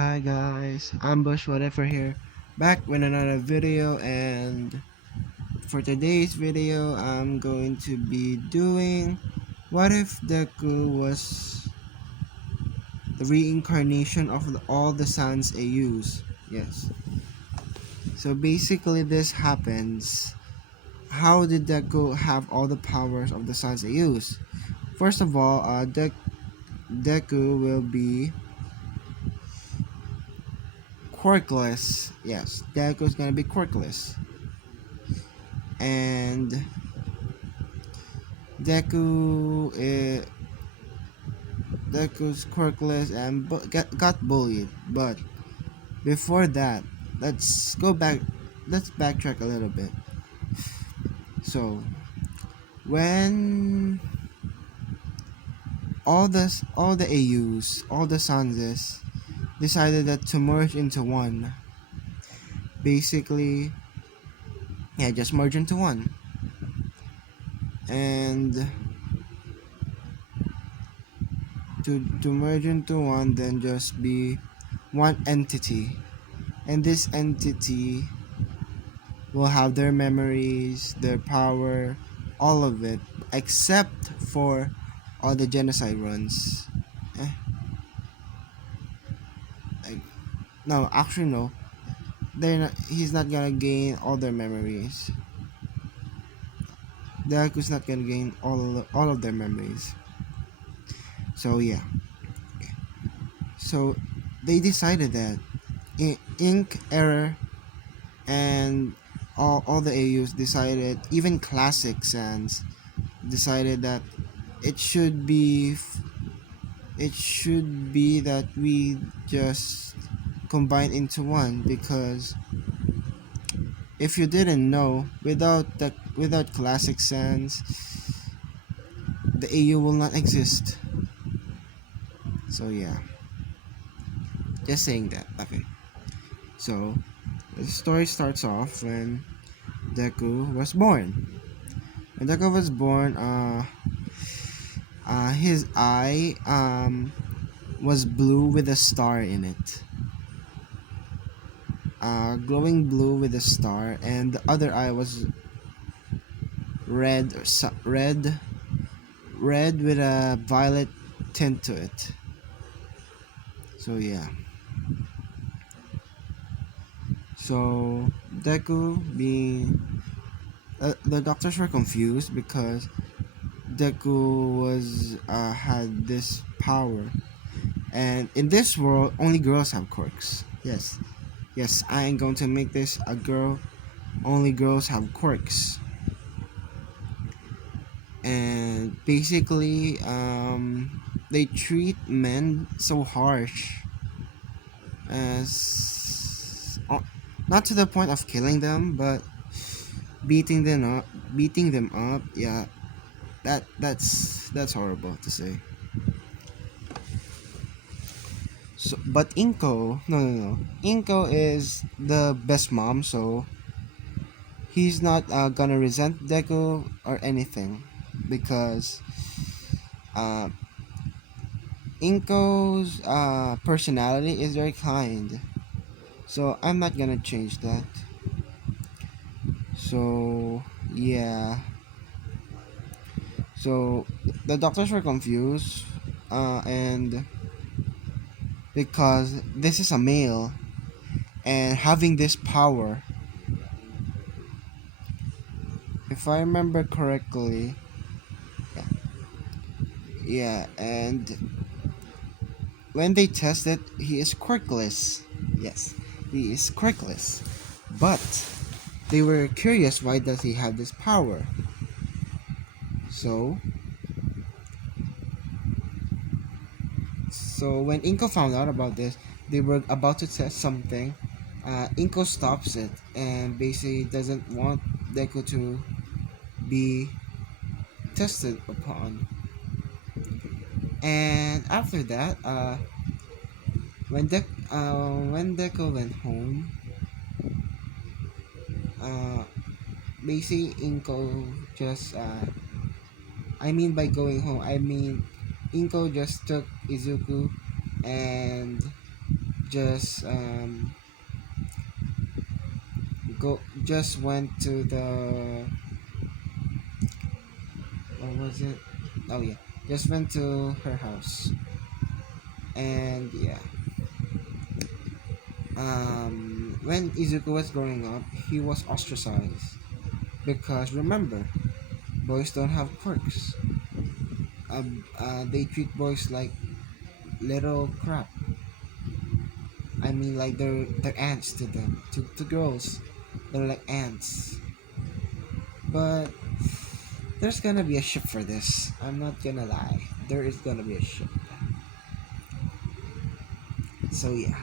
Hi guys, Ambush whatever here, back with another video, and for today's video I'm going to be doing what if Deku was the reincarnation of all the Sans AUs. Yes. So basically this happens. How did Deku have all the powers of the Sans AUs? First of all, Deku will be quirkless. Yes, Deku is gonna be quirkless. And Deku Deku's quirkless and got bullied. But before that, let's go back. Let's backtrack a little bit. So when all the AUs, all the Sanzes decided that to merge into one. Basically, yeah, just merge into one. And to merge into one, then just be one entity. And this entity will have their memories, their power, all of it, except for all the genocide runs. Eh, like, no, actually no. They're not. He's not gonna gain all their memories. Deku's not gonna gain all of their memories. So yeah. So they decided that Ink Error and all the AUs decided, even Classic Sans decided that it should be that we just combine into one, because if you didn't know, without Classic Sans, the AU will not exist. So yeah, just saying that. Okay, so the story starts off when Deku was born. When Deku was born, his eye was blue with a star in it. Glowing blue with a star, and the other eye was red, red with a violet tint to it. So yeah. So Deku being the doctors were confused because Deku was had this power, and in this world only girls have quirks. Yes, I ain't going to make this a girl. Only girls have quirks. And basically, they treat men so harsh, as not to the point of killing them, but beating them up. Yeah, that's horrible to say. So, but Inko, no. Inko is the best mom, so he's not gonna resent Deku or anything, because uh, Inko's personality is very kind. So I'm not gonna change that. So yeah. So the doctors were confused, and because this is a male and having this power, if I remember correctly, yeah, and when they tested, he is quirkless. Yes, he is quirkless. But they were curious, why does he have this power? So when Inko found out about this, they were about to test something. Inko stops it and basically doesn't want Deku to be tested upon. And after that, when Deku went home, uh, basically Inko just I mean by going home, I mean Inko just took Izuku and just just went to the, what was it? Oh yeah, just went to her house, and yeah. When Izuku was growing up, he was ostracized because remember, boys don't have quirks. They treat boys like little crap. I mean, like they're ants to them. To girls, they're like ants. But there's gonna be a ship for this. I'm not gonna lie. There is gonna be a ship. So yeah.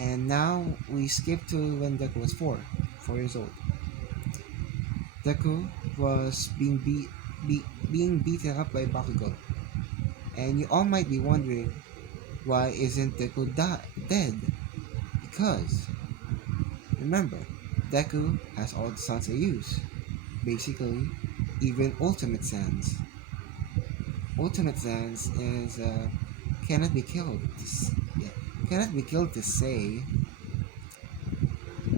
And now we skip to when Deku was 4 years old. Deku was being beaten up by Bakugo. And you all might be wondering, why isn't Deku dead? Because, remember, Deku has all the Sans I use. Basically, even Ultimate Sans. Ultimate Sans is cannot be killed. Yeah, cannot be killed to say.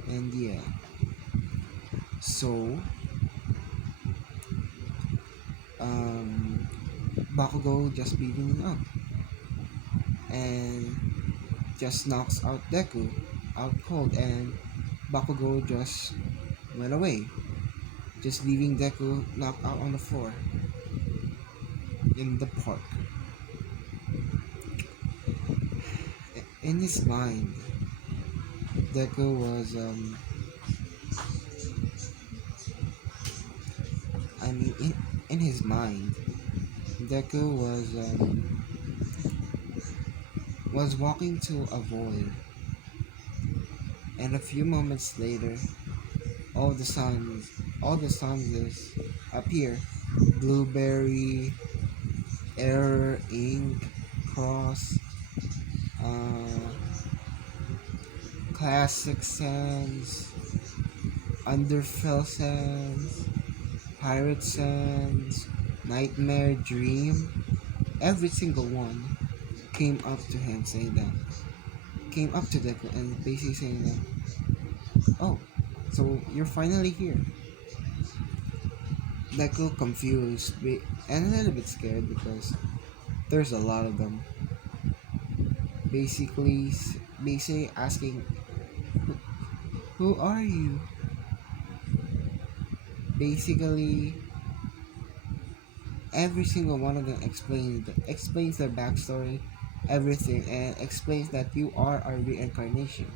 And yeah, so um, Bakugo just beating him up and just knocks out Deku out cold, and Bakugo just went away, just leaving Deku knocked out on the floor in the park. In his mind, Deku was I mean in his mind, Deku was walking to a void, and a few moments later, all the suns appear. Blueberry, error, ink, cross, uh, classic sands, underfill sands, pirate sands, nightmare dream. Every single one came up to him saying that, came up to Deku and basically saying that, oh, so you're finally here. Deku confused and a little bit scared because there's a lot of them. Basically, basically asking, who are you? Basically, every single one of them explains their backstory, everything, and explains that you are our reincarnation.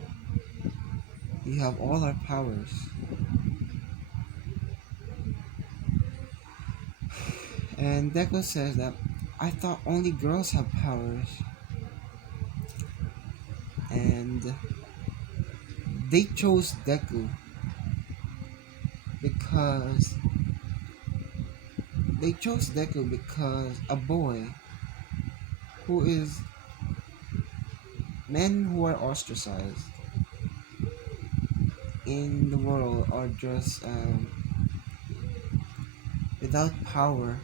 You have all our powers. And Deku says that, I thought only girls have powers. And they chose Deku because a boy who is men who are ostracized in the world are just without power,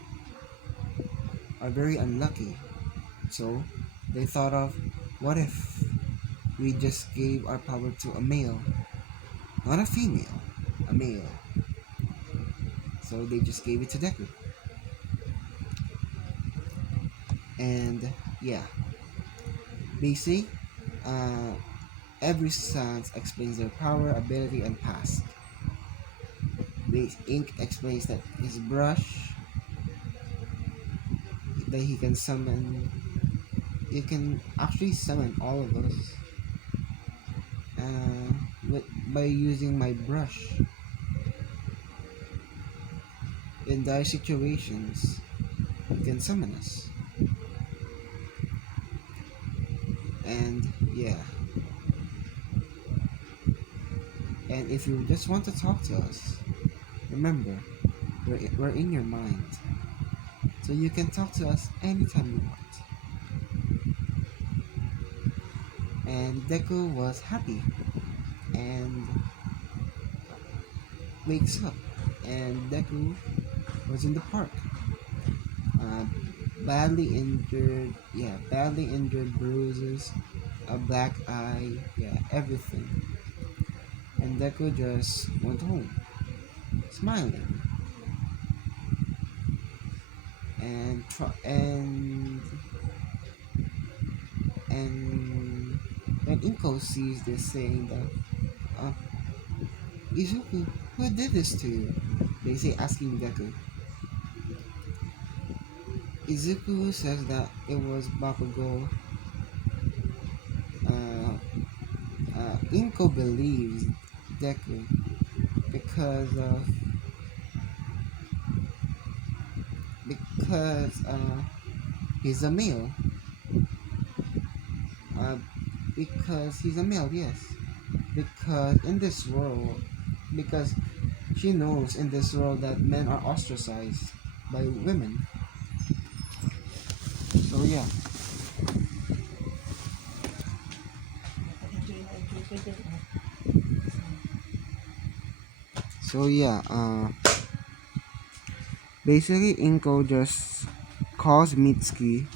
are very unlucky. So they thought of, what if we just gave our power to a male, not a female, a male. So they just gave it to Deku. And yeah, basically, uh, every sans explains their power, ability, and past. Ink explains that his brush, that he can summon, you can actually summon all of us by using my brush. In dire situations, you can summon us. And yeah. And if you just want to talk to us, remember, we're in your mind. So you can talk to us anytime you want. And Deku was happy and wakes up, and Deku was in the park. Uh, badly injured, bruises, a black eye, yeah, everything. And Deku just went home, smiling, and and then Inko sees this saying that, uh, Izuku, who did this to you? They say asking Deku. Izuku says that it was Bakugo. Uh, Inko believes Deku because of because he's a male. Uh, because he's a male, yes. Because in this world, because she knows in this world that men are ostracized by women. So yeah. So yeah. Basically, Inko just calls Mitsuki,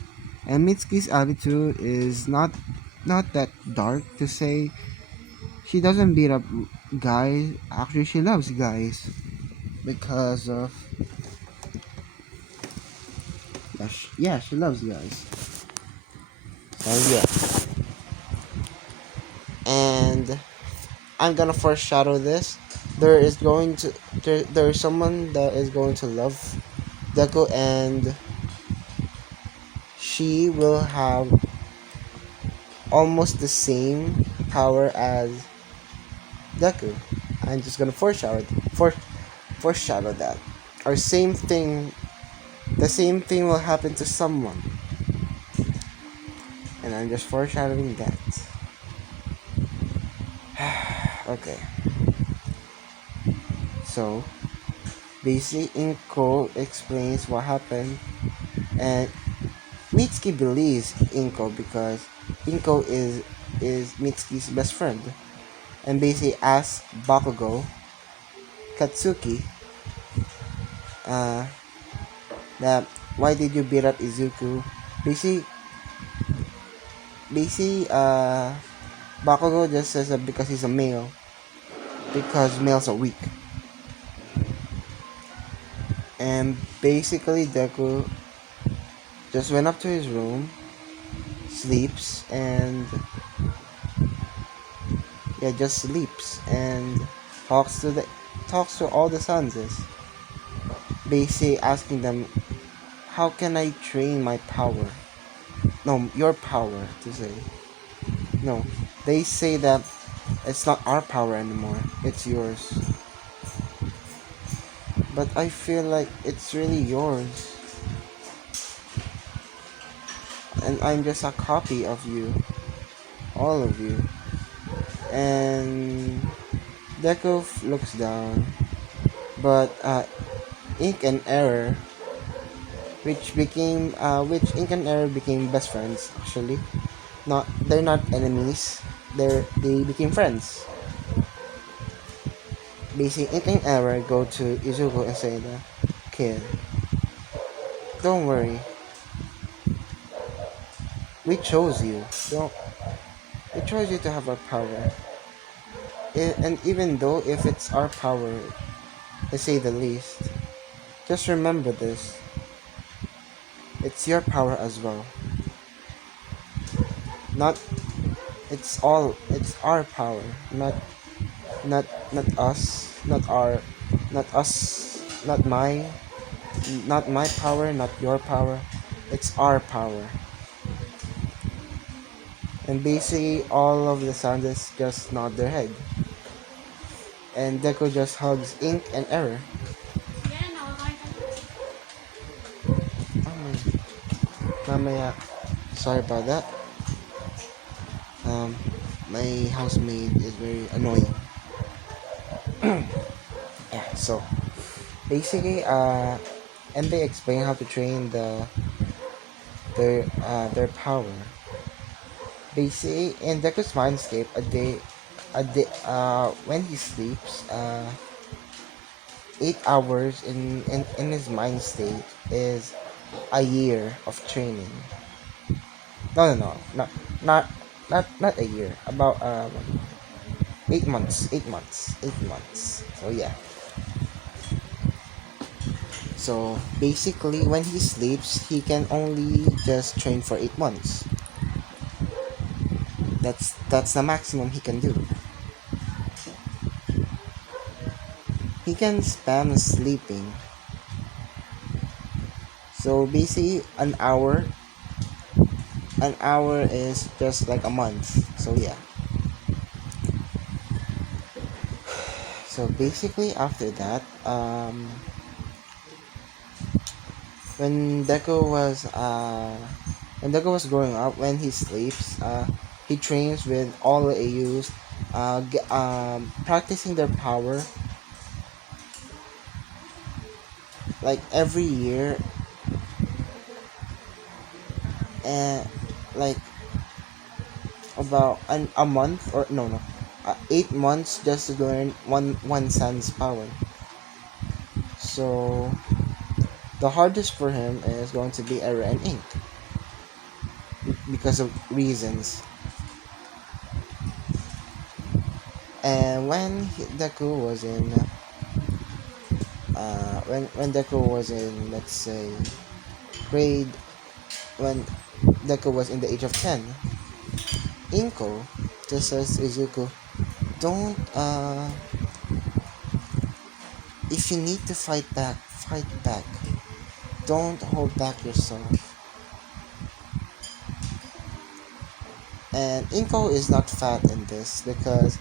and Mitsuki's attitude is not that dark to say. She doesn't beat up guys. Actually, she loves guys because of yeah, she loves guys. So yeah, and I'm gonna foreshadow this. There is going to there is someone that is going to love Deku, and she will have almost the same power as Deku. I'm just gonna foreshadow that. Or same thing, the same thing will happen to someone, and I'm just foreshadowing that. Okay, so basically Inko explains what happened, and Mitsuki believes Inko because Inko is Mitsuki's best friend, and basically asks Bakugo, Katsuki, uh, that why did you beat up Izuku? Basically, basically, Bakugo just says that because he's a male, because males are weak. And basically, Deku just went up to his room, sleeps, and yeah, just sleeps and talks to the talks to all the Sanzas, basically asking them, "How can I train my power?" No, your power to say. No, they say that it's not our power anymore; it's yours. But I feel like it's really yours, and I'm just a copy of you, all of you. And Deku looks down, but Ink and Error, which Ink and Error became best friends actually. Not they're not enemies. They became friends. Basically, Ink and Error go to Izuku and say that, kid, don't worry, we chose you. Don't we chose you to have our power. And even though if it's our power, to say the least, just remember this. It's your power as well. Not it's our power, not us, not us, not my power, not your power. It's our power. And basically all of the Sanders just nod their head. And Deku just hugs Ink and Error. Mamaya, sorry about that. Um, my housemaid is very annoying. Yeah, so basically, and they explain how to train their power. Basically, in Deku's mindscape, when he sleeps, 8 hours in his mind state is a year of training. No, not not a year, about 8 months, 8 months. So yeah. So basically, when he sleeps, he can only just train for 8 months. That's the maximum he can do. He can spam sleeping. So basically, an hour is just like a month. So yeah. So basically, after that, when Deku was growing up, when he sleeps, he trains with all the AUs, practicing their power like every year, and like about a month, or no, 8 months just to learn one Sun's power. So the hardest for him is going to be Error and Ink because of reasons. And Deku was in when Deku was in, let's say, grade when Deku was in the age of 10, Inko just says to Izuku, don't if you need to fight back, fight back. Don't hold back yourself. And Inko is not fat in this because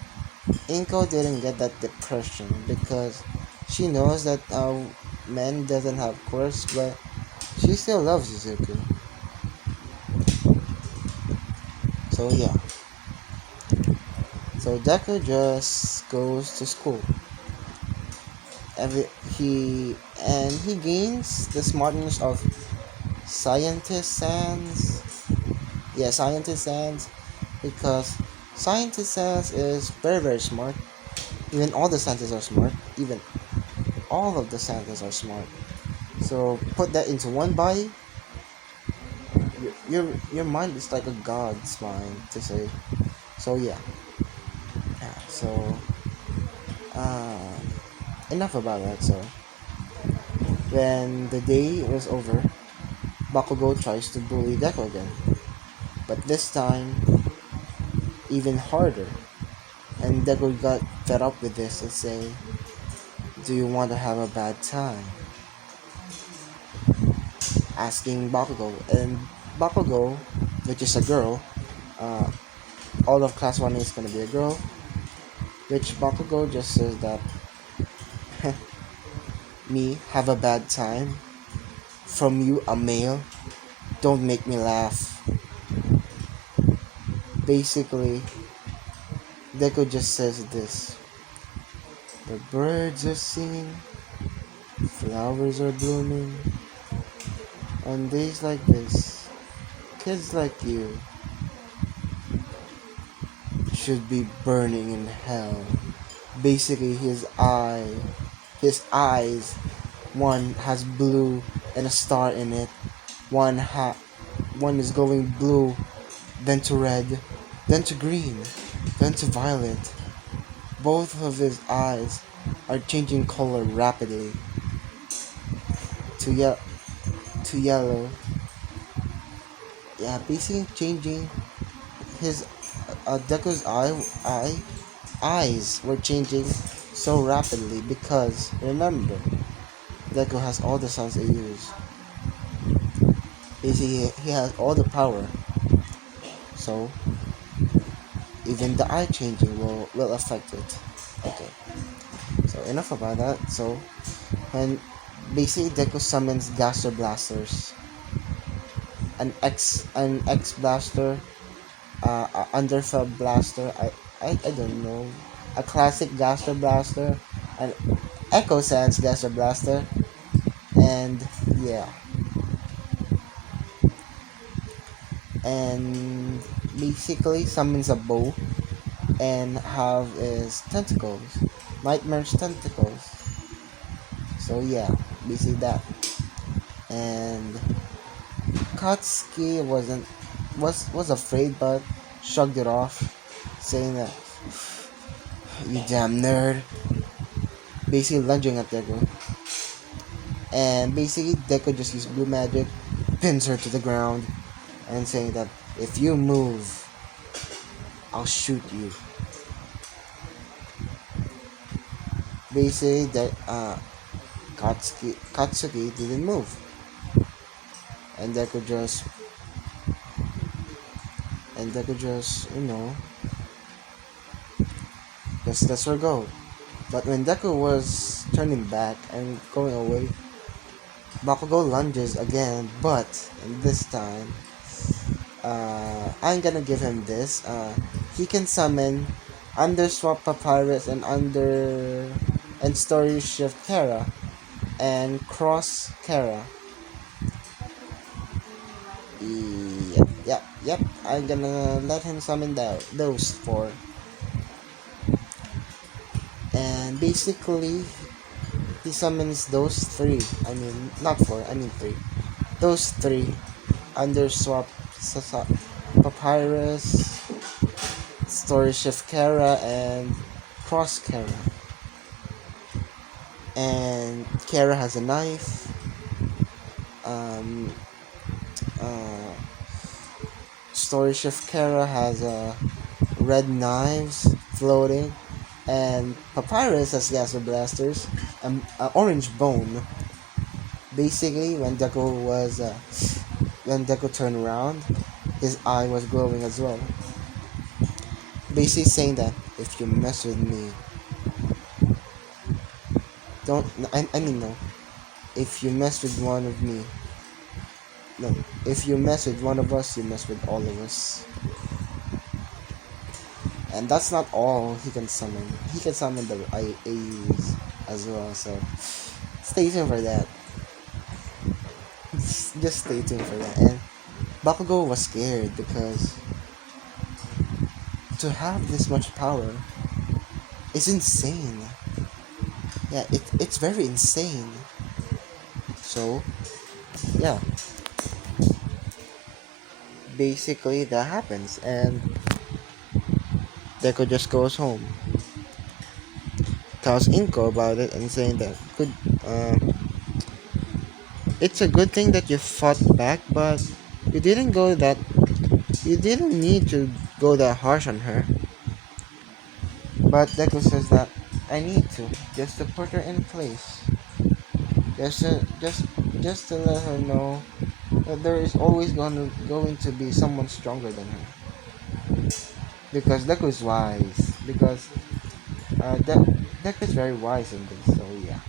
Inko didn't get that depression because she knows that men doesn't have course, but she still loves Izuku. So yeah. So Deku just goes to school. Every he gains the smartness of scientist sans. Yeah, scientist sans, because scientist sans is very smart. Even all the scientists are smart. Even all of the scientists are smart. So put that into one body. Your mind is like a god's mind to say. So yeah. Yeah. So uh, enough about that. So when the day was over, Bakugo tries to bully Deku again, but this time even harder. And Deku got fed up with this and say, "Do you want to have a bad time?" Asking Bakugo, and Bakugo, which is a girl, uh, all of Class 1 is gonna be a girl, which Bakugo just says that, me have a bad time? From you, a male? Don't make me laugh. Basically, Deku just says this: the birds are singing, flowers are blooming, on days like this, kids like you should be burning in hell. Basically, his eyes, one has blue and a star in it. One is going blue, then to red, then to green, then to violet. Both of his eyes are changing color rapidly to to yellow. Yeah, basically changing his Deku's eyes were changing so rapidly because remember, Deku has all the suns they use. Basically, he has all the power, so even the eye changing will affect it. Okay, so enough about that. So when basically Deku summons Gaster Blasters, an X blaster, a Underfell blaster. I don't know, a classic Gaster blaster, an Echo Sans Gaster blaster, and yeah, and basically summons a bow and have his tentacles, Nightmare's tentacles. So yeah, basically that. And Katsuki was afraid, but shrugged it off, saying that, "You damn nerd." Basically lunging at Deku. And basically Deku just used blue magic, pins her to the ground, and saying that if you move, I'll shoot you. Basically that Katsuki didn't move. And Deku just, just lets her go. But when Deku was turning back and going away, Bakugo lunges again, but this time, I'm gonna give him this. He can summon Underswap Papyrus and Story Shift Kara and Cross Kara. Yep. I'm gonna let him summon those four. And basically, he summons those three. I mean, not four, I mean three. Those three. Underswap Papyrus, Story Shift Kara, and Cross Kara. And Kara has a knife. Story Shift Kara has red knives floating, and Papyrus has laser blasters, and orange bone. Basically, when Deku turned around, his eye was glowing as well. Basically saying that if you mess with me, don't. I mean no. If you mess with one of me, no. If you mess with one of us, you mess with all of us. And that's not all he can summon. He can summon the AUs as well. So stay tuned for that. Just stay tuned for that. And Bakugo was scared because to have this much power is insane. Yeah, it's very insane. So, yeah. Basically, that happens, and Deku just goes home. Tells Inko about it and saying that it's a good thing that you fought back, but you didn't go that. You didn't need to go that harsh on her. But Deku says that I need to, just to put her in place. Just to let her know that there is always going to be someone stronger than her. Because Deku is wise. Because Deku is very wise in this. So yeah.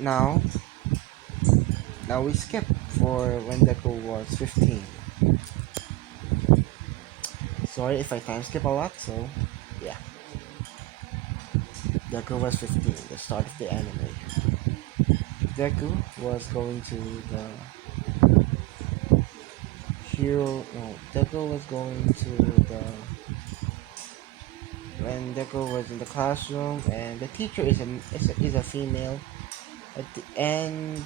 Now we skip for when Deku was 15. Sorry if I time skip a lot. So yeah. Deku was 15, the start of the anime. Deku was going to the hero. No, Deku was going to the. When Deku was in the classroom, and the teacher is a female. At the end,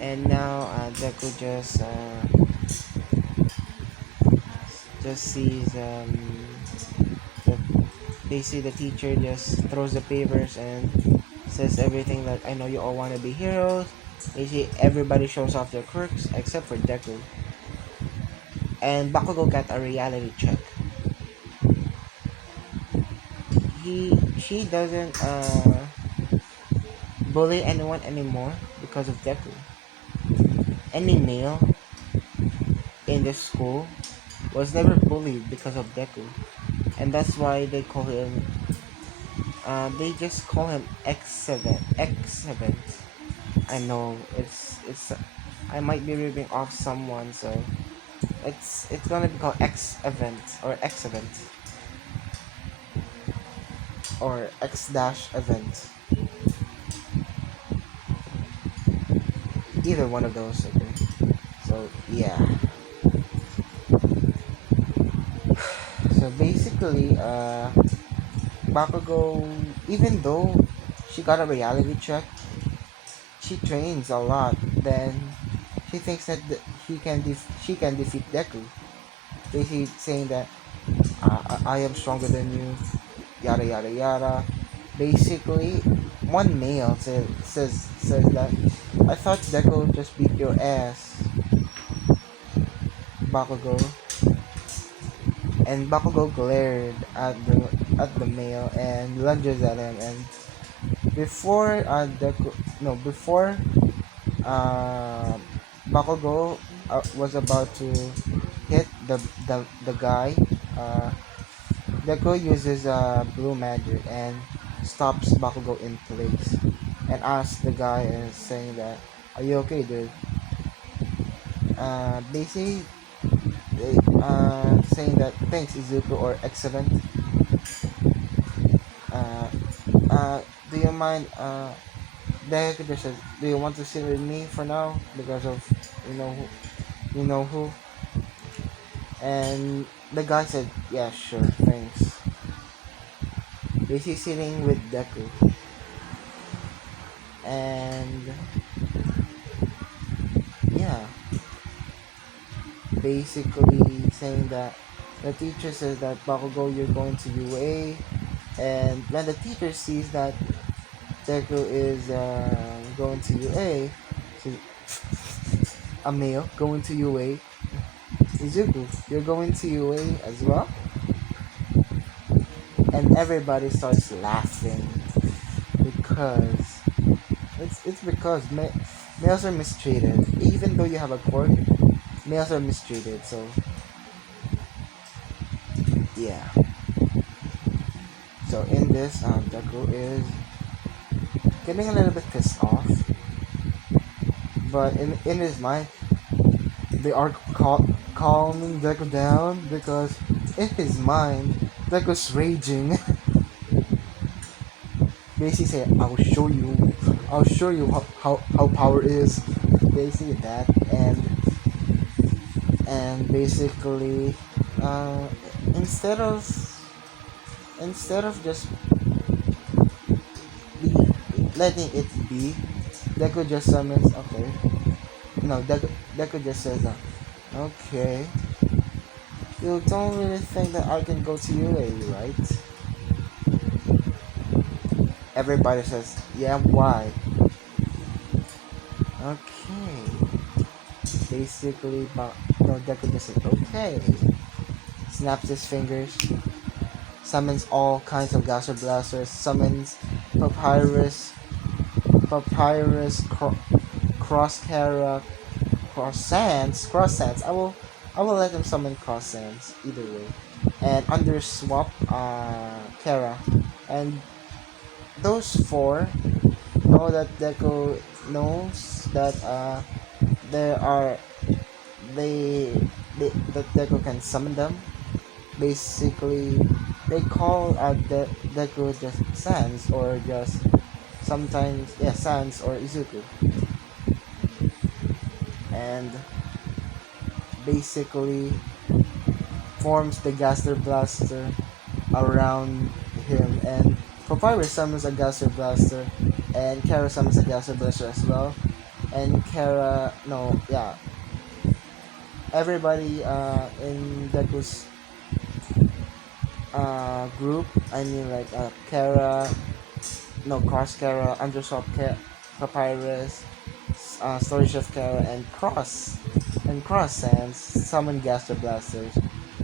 and now Deku just sees the teacher just throws the papers and says everything like, I know you all want to be heroes. Basically everybody shows off their quirks except for Deku. And Bakugo got a reality check. She doesn't bully anyone anymore because of Deku. Any male in the school was never bullied because of Deku. And that's why they call him they just call him X7. I know it's I might be ripping off someone, so it's gonna be called X event or X event or X dash event. Either one of those, okay. So yeah. So basically, Bakugo, even though she got a reality check, she trains a lot. Then she thinks that she can defeat Deku. Basically saying that I am stronger than you, yada yada yada. Basically, one male says that I thought Deku just beat your ass, Bakugo, and Bakugo glared at the male and lunges at him. And before Deku, no, before uh, Bakugo was about to hit the guy, uh, Deku uses blue magic and stops Bakugo in place and asks the guy and saying that, "Are you okay, dude?" Basically, saying that thanks Izuku or excellent. Uh, do you mind? Deku just says, "Do you want to sit with me for now because of you know who?" And the guy said, "Yeah, sure, thanks." Basically sitting with Deku and yeah, basically saying that the teacher says that Bakugo, you're going to UA, and when the teacher sees that Deku is going to UA, she's a male going to UA, Izuku, you're going to UA as well, and everybody starts laughing because it's because males are mistreated. Even though you have a quirk, males are mistreated. So yeah. So in this, Deku is getting a little bit pissed off, but in his mind, they are calming Deku down because in his mind, Deku's raging. Basically say, I'll show you how power is." Basically that, and basically, uh, instead of just be, letting it be, Deku just summons. Okay, no, Deku just says, "Okay, you don't really think that I can go to UA, right?" Everybody says, "Yeah, why?" Okay. Basically, no, Deku just says, "Okay." Snaps his fingers, summons all kinds of Gaster Blasters, summons Papyrus, Cross Kara, Cross Sands. I will let him summon Cross Sands either way, and under swap Kara, and those four know that Deku knows that there are they that Deku can summon them. Basically, they call Deku just Sans or just sometimes Sans or Izuku, and basically forms the Gaster Blaster around him, and Papyrus summons a Gaster Blaster, and Kara summons a Gaster Blaster as well, and Kara no yeah everybody in Deku's group, I mean like Kara, no Cross Kara, Underswap Papyrus, Story Chef Kara, and Cross Sands summon Gaster Blasters,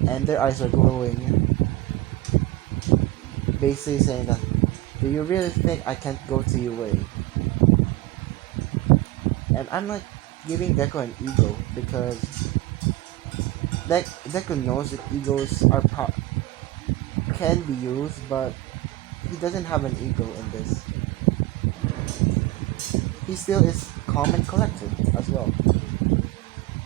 and their eyes are glowing, basically saying that, "Do you really think I can't go to UA?" And I'm like giving Deku an ego because Deku knows that egos can be used, but he doesn't have an ego in this. He still is calm and collected as well.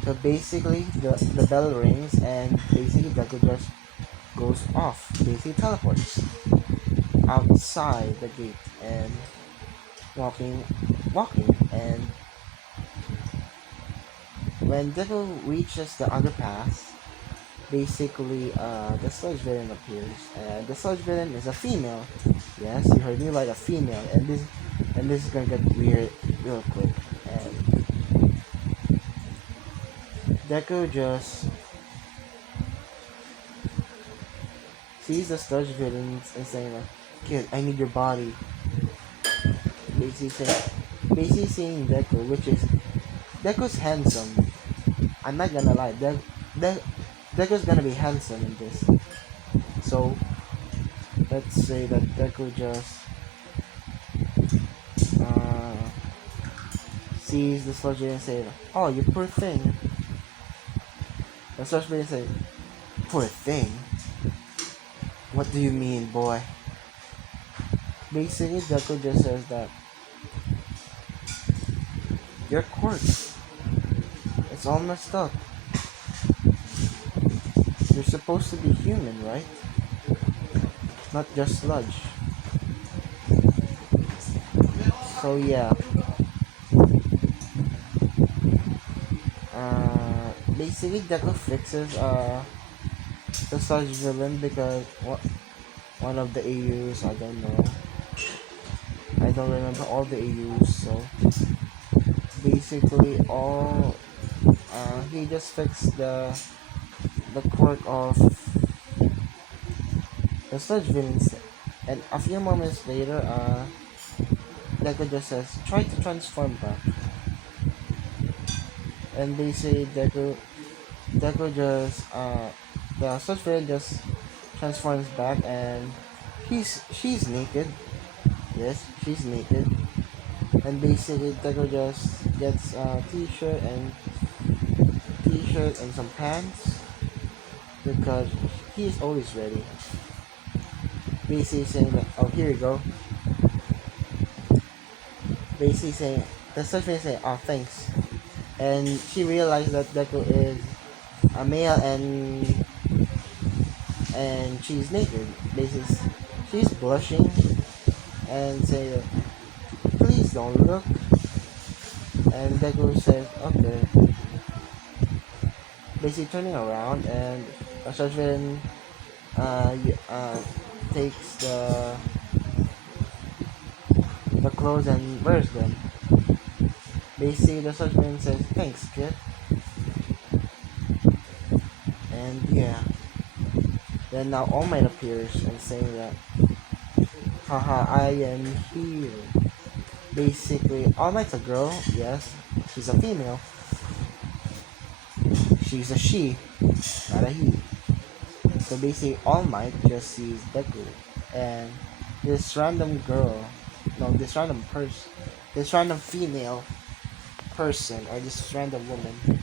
So basically, the bell rings and basically Deku just goes off. Basically teleports outside the gate and walking, and when Deku reaches the underpass, basically the sludge villain appears, and the sludge villain is a female. Yes, you heard me right, a female, and this is gonna get weird real quick. And Deku just sees the sludge villains and saying like, "Kid, I need your body." Basically saying, basically saying Deku, which is Deku's handsome. I'm not gonna lie, De- Deku's gonna be handsome in this. So let's say that Deku just uh, sees the sludge villain and say, "Oh, you poor thing." The sludge villain says, "Poor thing? What do you mean, boy?" Basically, Deku just says that your quirk, it's all messed up. You're supposed to be human, right? Not just sludge. So yeah, basically Deku fixes the sludge villain because one of the AUs, I don't know, I don't remember all the AUs. So basically, all he just fixed the quirk of the sludge villains, and a few moments later, Deku just says, "Try to transform back," and basically Deku just the sludge villain just transforms back, and she's naked. Yes, she's naked, and basically Deku just gets a t-shirt and some pants because he's always ready. Basically saying that, "Oh, here you go." Basically saying the sludge villain saying, "Oh, thanks," and she realized that Deku is a male and she's naked. Basically, she's blushing and saying, "Please don't look." And Deku says, "Okay." Basically, turning around, and Sashvin takes the clothes and wears them. Basically, the Sashvin says, "Thanks, kid." And yeah, then now All Might appears and saying that, "Haha, I am here." Basically, All Might's a girl, yes, she's a female. She's a she, not a he. So basically, All Might just sees Deku, and this random girl, no, this random female person, or this random woman,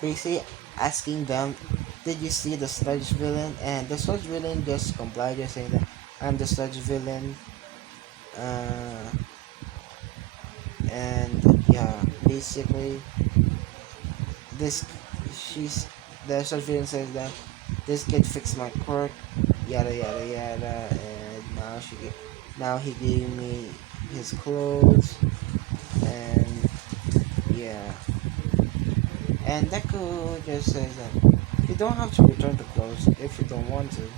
basically asking them, "Did you see the sludge villain?" And the sludge villain just complied, just saying that, "I'm the sludge villain." Uh, and yeah, basically, this she's the sludge villain says that this kid fixed my quirk, yada yada yada, and now he gave me his clothes, and yeah, and Deku just says that you don't have to return the clothes if you don't want to.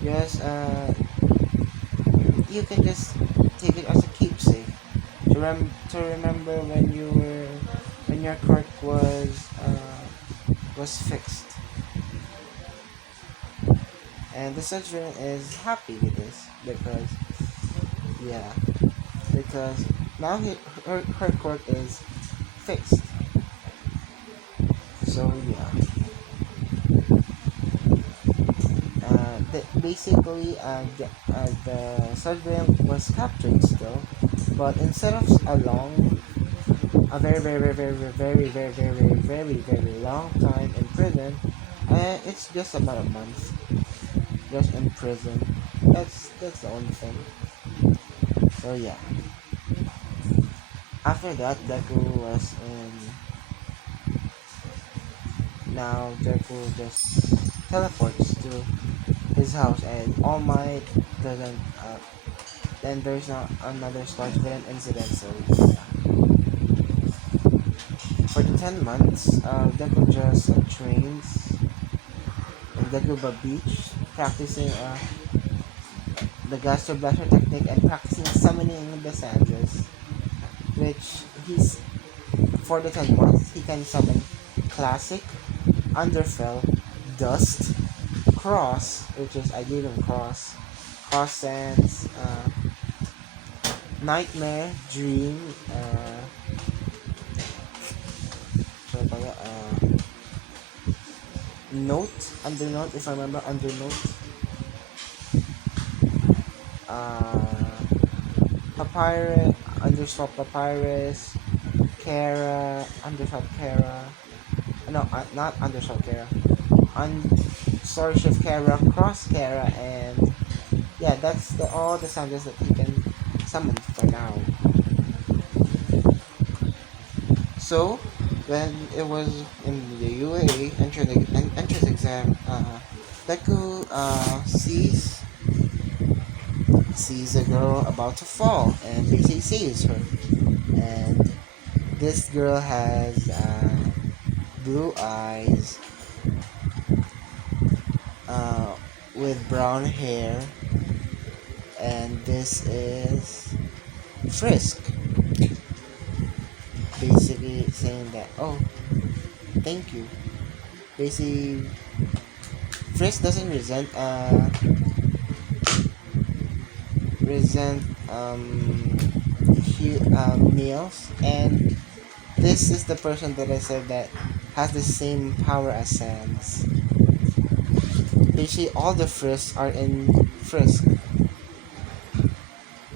Yes, you can just take it as a keepsake to remember when your quirk was fixed. And the surgeon is happy with this because yeah, because now her quirk is fixed. So yeah, basically the surgeon was captured still, but instead of a very long time in prison, it's just about a month, just in prison. That's the only thing. So yeah. After that, Deku was in. Now Deku just teleports to his house, and All Might doesn't. Then there's not another Sludge Villain incident. So yeah. For the 10 months, Deku just trains in Deguba Beach, practicing the Gastro Blaster technique and practicing summoning the Sandras, which he's for the 10 months, he can summon Classic, Underfell, Dust, Cross, which is I gave him Cross Sands, Nightmare, Dream, sorry about that, Note, Undernote, if I remember, Undernote, Papyrus, Underswap Papyrus, Kara, Underswap Kara, no, not Underswap Kara, Source of Kara, Cross Kara, and yeah, that's all the sounds that he can summon for now. So, when it was in the UAE entrance exam, Deku sees a girl about to fall, and basically saves her. And this girl has blue eyes, with brown hair, and this is Frisk. Basically saying that, oh, thank you. Basically, Frisk doesn't resent meals, and this is the person that I said that has the same power as Sans. Basically, all the Frisks are in Frisk.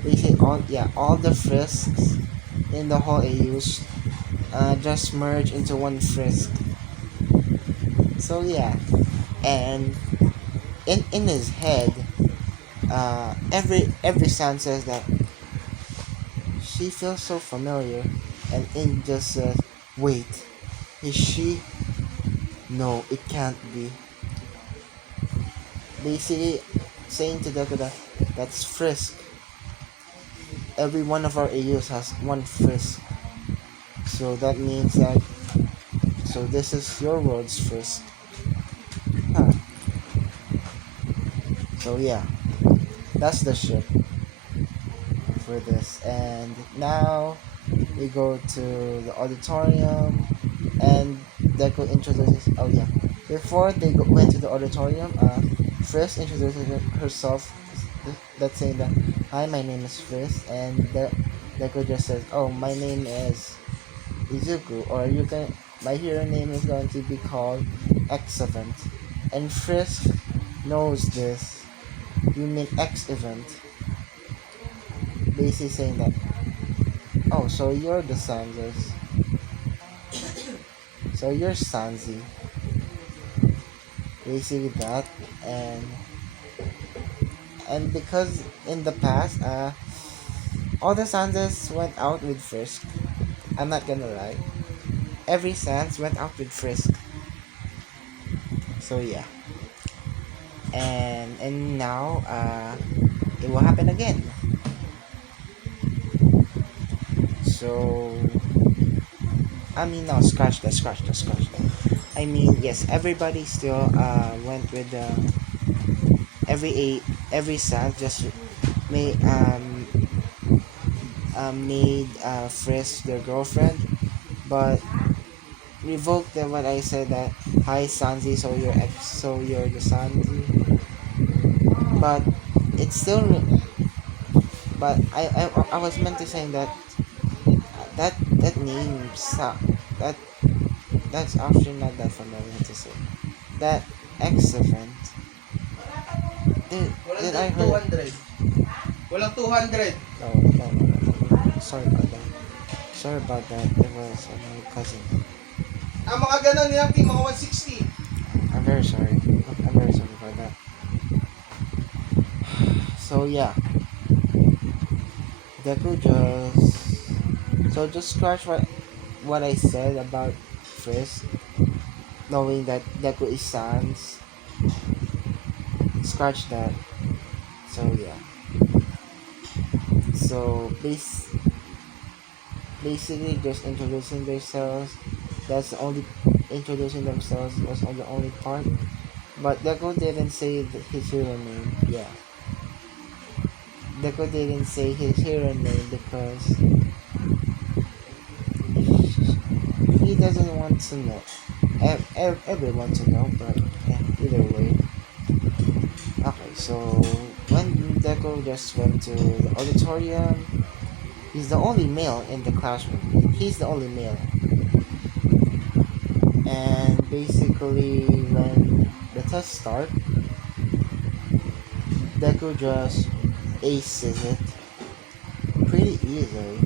Basically, all the Frisks in the whole AUs just merge into one Frisk. So yeah, and in his head, every sound says that she feels so familiar, and In just says, "Wait, is she? No, it can't be." Basically, saying to Deku that that's Frisk. Every one of our AUs has one Frisk, so that means that. So this is your world's Frisk. Huh. So yeah, that's the ship for this. And now we go to the auditorium, and Deku introduces. Oh yeah, before they went to the auditorium, Frisk introduces herself. That's saying that, "Hi, my name is Frisk," and Deku just says, "Oh, my name is Izuku, or you can. My hero name is going to be called X Event," and Frisk knows this. You mean X Event? Basically saying that, "Oh, so you're the Sanzas. So you're Sanzi." Basically that, and because in the past, all the Sanzas went out with Frisk. I'm not gonna lie. Every Sans went out with Frisk. So yeah. And now it will happen again. So I mean, no, scratch that. I mean, yes, everybody still went with every Sans just made made Frisk their girlfriend, but revoked the what I said that, "Hi Sanzi, so you're the Sanzi," but it's still but I was meant to say that that name that that's actually not that familiar to say. That X Event, did I heard? 200. Walang 200. No. Sorry about that. It was my cousin. Ang mga ganun niya, mga 160. I'm very sorry. I'm very sorry about that. So yeah, Deku just scratch what I said about Frisk, knowing that Deku is Sans. Scratch that. So yeah. So basically just introducing themselves. That's the only introducing themselves was on the only part. But Deku didn't say his hero name. Yeah. Deku didn't say his hero name because he doesn't want to know. Everyone to know, but yeah, either way. Okay, so when Deco just went to the auditorium, he's the only male in the classroom. He's the only male. And basically, when the test starts, Deku just aces it pretty easily.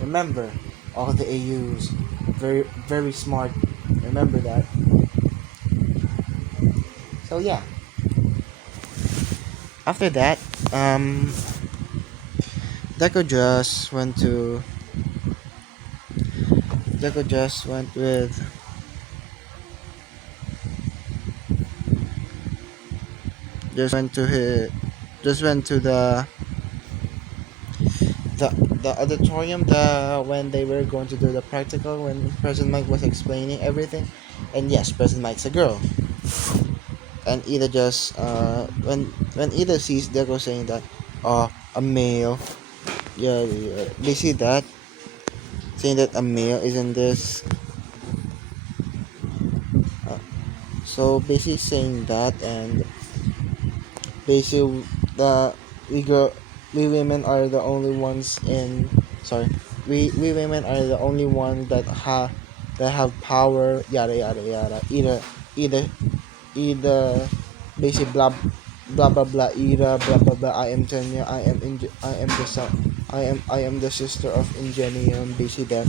Remember, all the AUs, very very smart. Remember that. So yeah. After that, Deku just went to Deku just went to the the auditorium when they were going to do the practical when President Mike was explaining everything, and yes, President Mike's a girl, and Ida just when Ida sees Deku saying that a male, yeah, they see that saying that a male is in this, uh, so basically saying that, and basically the we girl we women are the only ones in sorry we women are the only ones that have power, yada yada yada, either either basically blah blah blah, Ira blah blah blah, I am Tanya, I am the son, I am the sister of Ingenium, basically that.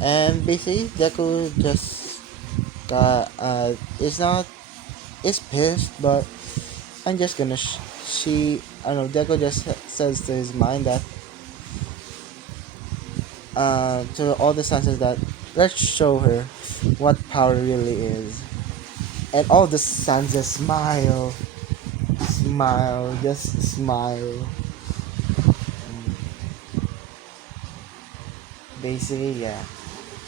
And basically Deku just is not is pissed, but I'm just gonna I don't know, Deku just says to his mind that to all the senses that let's show her what power really is. And all the senses smile, just smile. Basically, yeah.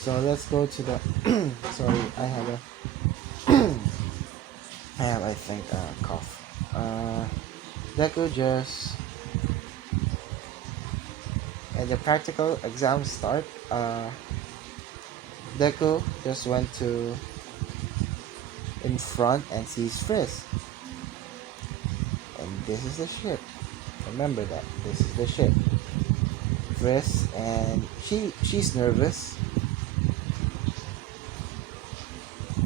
So let's go to the sorry, I have, I think, cough. Deku just and the practical exams start. Deku just went to in front and sees Frizz, and this is the ship. Remember that this is the ship. Frizz, and she's nervous,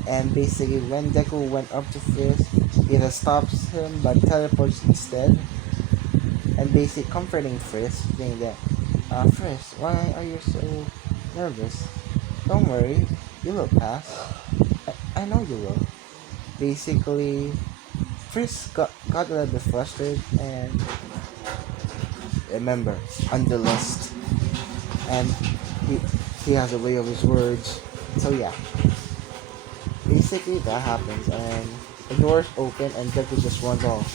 and basically when Deku went up to Frizz, Ida stops him but teleports instead, and basically comforting Frizz, saying that, Frizz, why are you so nervous? Don't worry, you will pass. I know you will. Basically, Frizz got a little bit frustrated, and remember, under lust, and he has a way of his words. So yeah, basically that happens, and the doors open, and Deku just runs off.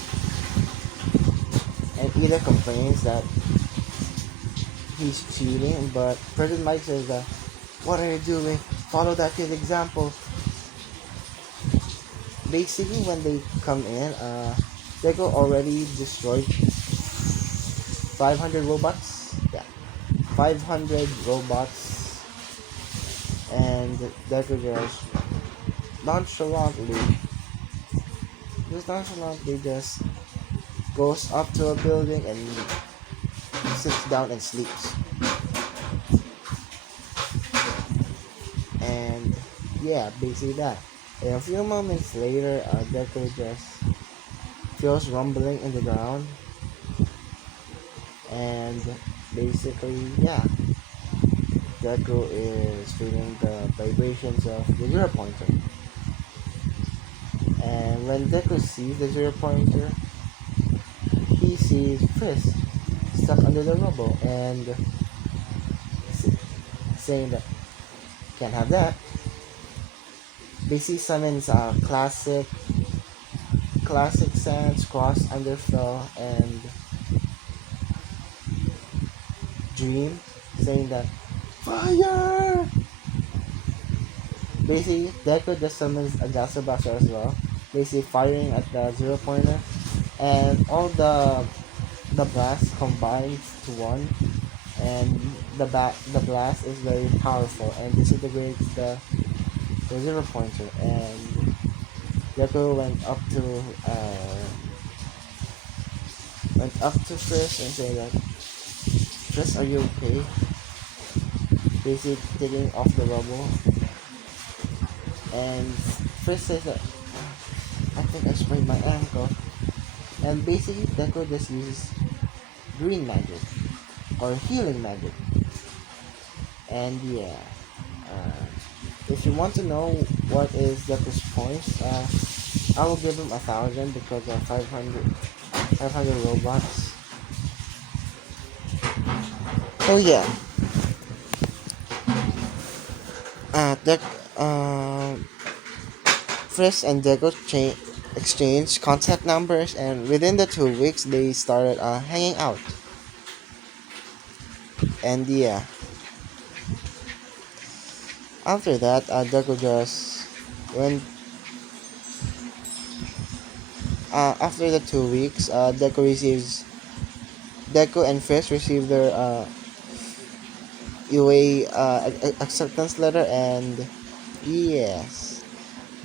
And Ida complains that he's cheating, but President Mike says that, what are you doing? Follow that kid's example. Basically, when they come in, Deku already destroyed 500 robots. Yeah, 500 robots, and Deku nonchalantly, just goes up to a building and sits down and sleeps. And yeah, basically that. And a few moments later, Deku just feels rumbling in the ground, and basically, yeah, Deku is feeling the vibrations of the zero pointer. And when Deku sees the zero pointer, he sees Frizz stuck under the rubble, and saying that can't have that. Basically summons classic Sans, Cross, Underfell, and Dream, saying that fire. Basically, Deku just summons a Gas Blaster as well, basically firing at the zero pointer, and all the blasts combined to one, and the blast is very powerful and disintegrates the zero pointer, and Deku went up to Chris and said that, Chris, are you okay? Basically taking off the rubble, and Chris says that, I think I sprained my ankle, and basically Deku just uses green magic or healing magic. And yeah, uh, if you want to know what is Deku's points, I will give him 1,000 because of 500 robots. So yeah, Dek, Frisk and Deku exchanged contact numbers, and within the 2 weeks they started hanging out. And yeah, after that, Deku just went. After the 2 weeks, Deku and Frisk receive their UA acceptance letter, and yes,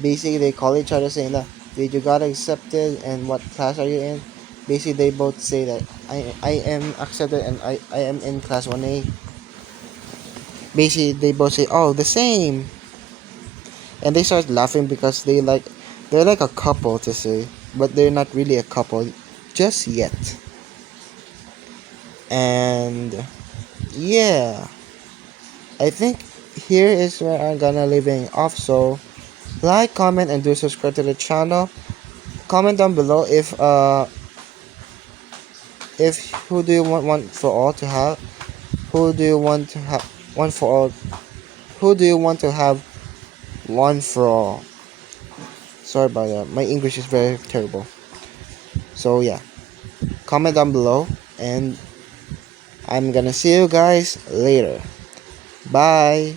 basically they call each other saying that, did you got accepted and what class are you in? Basically they both say that I am accepted and I am in class 1A. Basically they both say, oh, the same, and they start laughing because they're like a couple to say, but they're not really a couple just yet. And yeah, I think here is where I'm gonna leaving off. So like, comment, and do subscribe to the channel. Comment down below if who do you want for all to have, who do you want to have one for all, who do you want to have one for all. Sorry about that, my English is very terrible. So yeah, comment down below, and I'm gonna see you guys later. Bye.